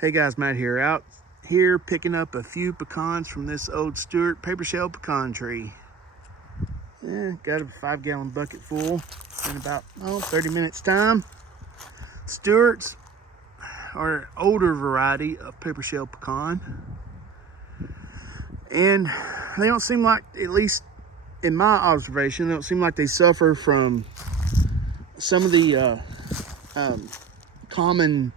Hey guys, Matt here, out here picking up a few pecans from this old Stuart Papershell pecan tree. Got a 5-gallon bucket full in about 30 minutes time. Stuarts are an older variety of Papershell pecan, and they don't seem like, at least in my observation, they don't seem like they suffer from some of the common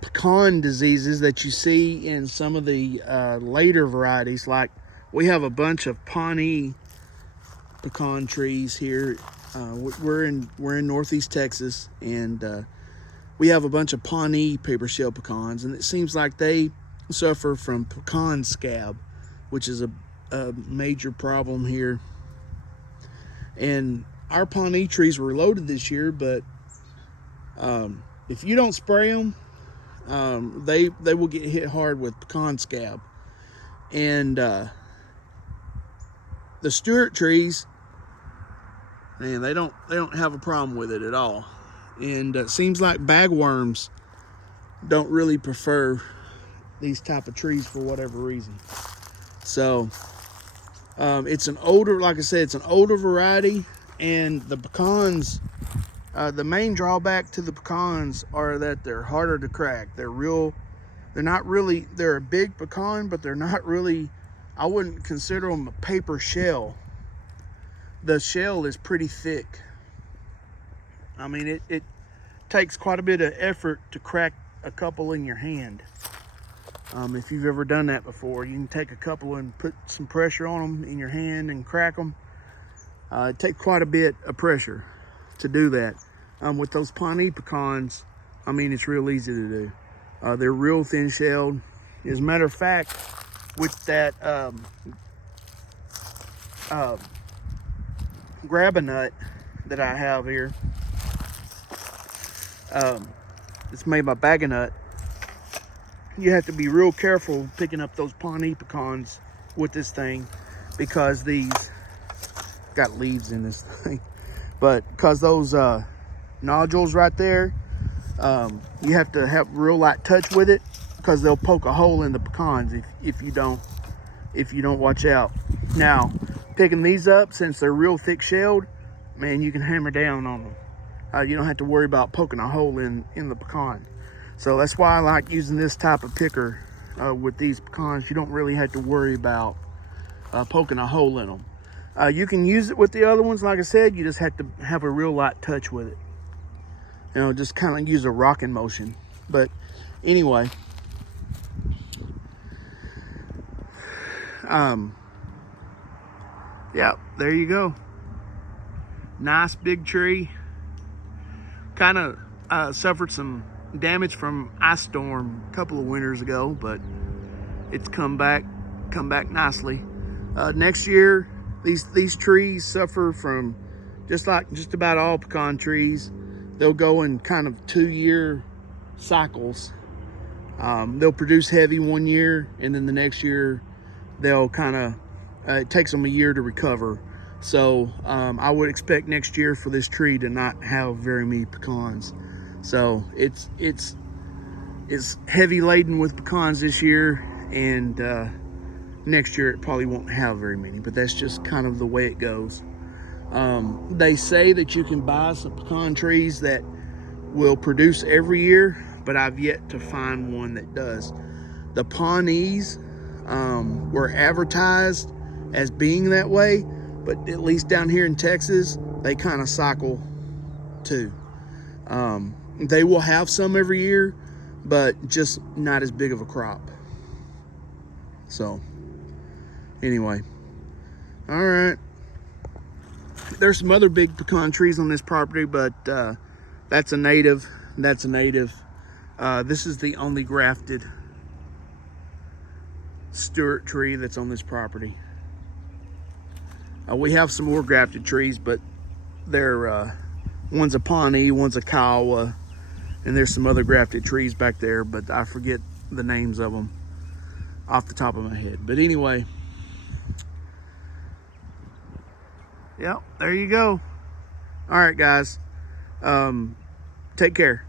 pecan diseases that you see in some of the later varieties. Like, we have a bunch of Pawnee pecan trees here. We're in northeast Texas, and we have a bunch of Pawnee Papershell pecans, and it seems like they suffer from pecan scab, which is a major problem here. And our Pawnee trees were loaded this year, but if you don't spray them, they will get hit hard with pecan scab. And the Stuart trees, man, they don't have a problem with it at all. And it seems like bagworms don't really prefer these type of trees for whatever reason. So it's an older, like I said, it's an older variety, and the pecans, the main drawback to the pecans are that they're harder to crack. They're a big pecan, but they're not really, I wouldn't consider them a paper shell. The shell is pretty thick. I mean, it takes quite a bit of effort to crack a couple in your hand. If you've ever done that before, you can take a couple and put some pressure on them in your hand and crack them. It takes quite a bit of pressure to do that. With those Pawnee pecans, I mean, it's real easy to do. They're real thin shelled. As a matter of fact, with that grab-a-nut that I have here, it's made by Bag-a-nut. You have to be real careful picking up those Pawnee pecans with this thing, because these got leaves in this thing. But because those nodules right there, you have to have real light touch with it, because they'll poke a hole in the pecans if you don't watch out. Now, picking these up, since they're real thick shelled, man, you can hammer down on them. You don't have to worry about poking a hole in the pecan. So that's why I like using this type of picker with these pecans. You don't really have to worry about poking a hole in them. You can use it with the other ones, like I said. You just have to have a real light touch with it. You know, just kind of use a rocking motion. But anyway, yeah, there you go. Nice big tree. Kind of suffered some damage from ice storm a couple of winters ago, but it's come back nicely. Next year, these trees suffer from, just like just about all pecan trees, they'll go in kind of 2-year cycles. They'll produce heavy one year, and then the next year they'll kind of, it takes them a year to recover. So I would expect next year for this tree to not have very many pecans. So it's heavy laden with pecans this year, and next year it probably won't have very many, but that's just kind of the way it goes. They say that you can buy some pecan trees that will produce every year, but I've yet to find one that does. The Pawnees were advertised as being that way, but at least down here in Texas, they kind of cycle too. They will have some every year, but just not as big of a crop. So anyway, all right. There's some other big pecan trees on this property, but that's a native. This is the only grafted Stuart tree that's on this property. We have some more grafted trees, but they're one's a Pawnee, one's a Kiowa, and there's some other grafted trees back there, but I forget the names of them off the top of my head. But anyway, yep, there you go. All right, guys, take care.